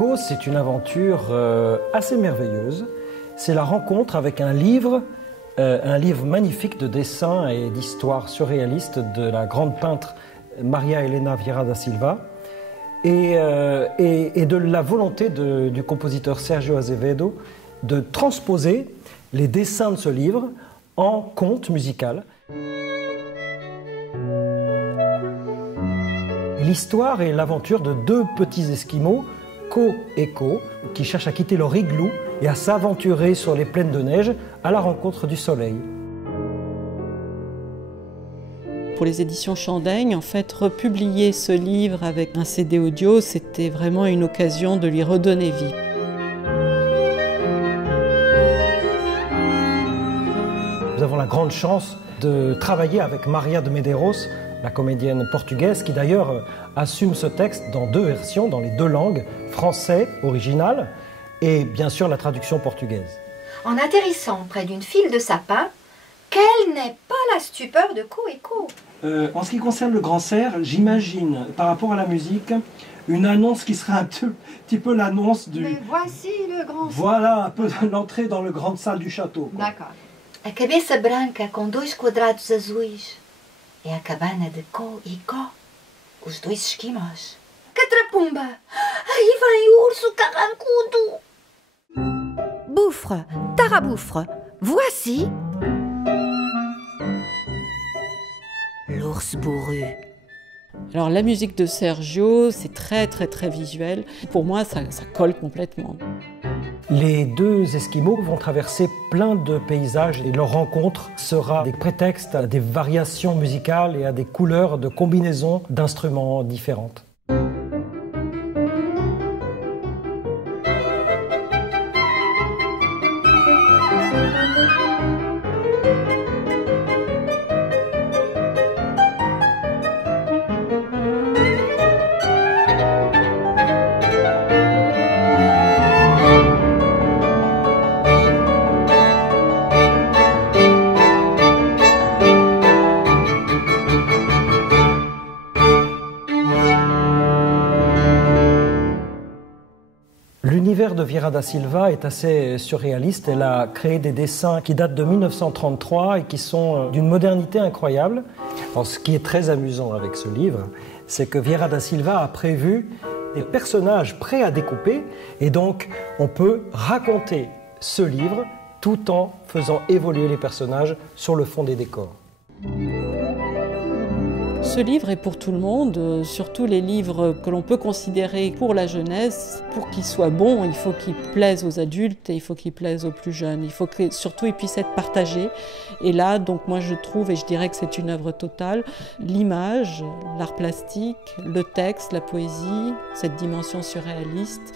Coeco, c'est une aventure assez merveilleuse. C'est la rencontre avec un livre magnifique de dessins et d'histoires surréalistes de la grande peintre Maria Helena Vieira da Silva et de la volonté du compositeur Sergio Azevedo de transposer les dessins de ce livre en conte musical. L'histoire est l'aventure de deux petits esquimaux, Ko et Ko, qui cherchent à quitter leur igloo et à s'aventurer sur les plaines de neige à la rencontre du soleil. Pour les éditions Chandaigne, en fait, republier ce livre avec un CD audio, c'était vraiment une occasion de lui redonner vie. Nous avons la grande chance de travailler avec Maria de Medeiros, la comédienne portugaise, qui d'ailleurs assume ce texte dans deux versions, dans les deux langues, français original et bien sûr la traduction portugaise. En atterrissant près d'une file de sapins, quelle n'est pas la stupeur de Coeco? En ce qui concerne le Grand Cerf, j'imagine, par rapport à la musique, une annonce qui serait un petit peu l'annonce du... Mais voici le Grand Cerf. Voilà, un peu l'entrée dans le grande salle du château. D'accord. A cabeça branca com dois quadrados azuis é a cabana de Ko e Ko, os dois esquimós. Catrapumba! Aí vem o urso carrancudo! Bouffre, taraboufre, voici l'ours bourru. Alors la musique de Sergio, c'est très visuel. Pour moi, ça colle complètement. Les deux Esquimaux vont traverser plein de paysages et leur rencontre sera des prétextes à des variations musicales et à des couleurs de combinaisons d'instruments différentes. L'univers de Vieira da Silva est assez surréaliste. Elle a créé des dessins qui datent de 1933 et qui sont d'une modernité incroyable. Alors, ce qui est très amusant avec ce livre, c'est que Vieira da Silva a prévu des personnages prêts à découper et donc on peut raconter ce livre tout en faisant évoluer les personnages sur le fond des décors. Ce livre est pour tout le monde, surtout les livres que l'on peut considérer pour la jeunesse. Pour qu'il soit bon, il faut qu'il plaise aux adultes et il faut qu'il plaise aux plus jeunes. Il faut que surtout il puisse être partagé. Et là, donc moi je trouve, et je dirais que c'est une œuvre totale, l'image, l'art plastique, le texte, la poésie, cette dimension surréaliste,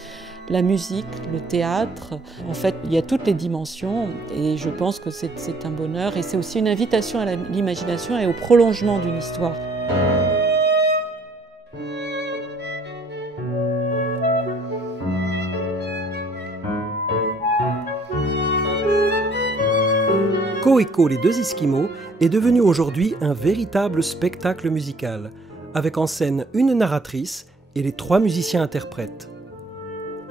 la musique, le théâtre. En fait, il y a toutes les dimensions et je pense que c'est un bonheur. Et c'est aussi une invitation à l'imagination et au prolongement d'une histoire. Coeco, les deux Esquimaux, est devenu aujourd'hui un véritable spectacle musical, avec en scène une narratrice et les trois musiciens interprètes.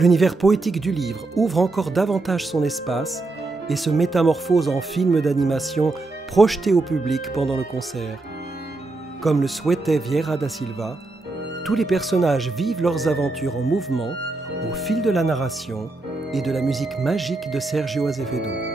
L'univers poétique du livre ouvre encore davantage son espace et se métamorphose en film d'animation projeté au public pendant le concert. Comme le souhaitait Vieira da Silva, tous les personnages vivent leurs aventures en mouvement, au fil de la narration et de la musique magique de Sergio Azevedo.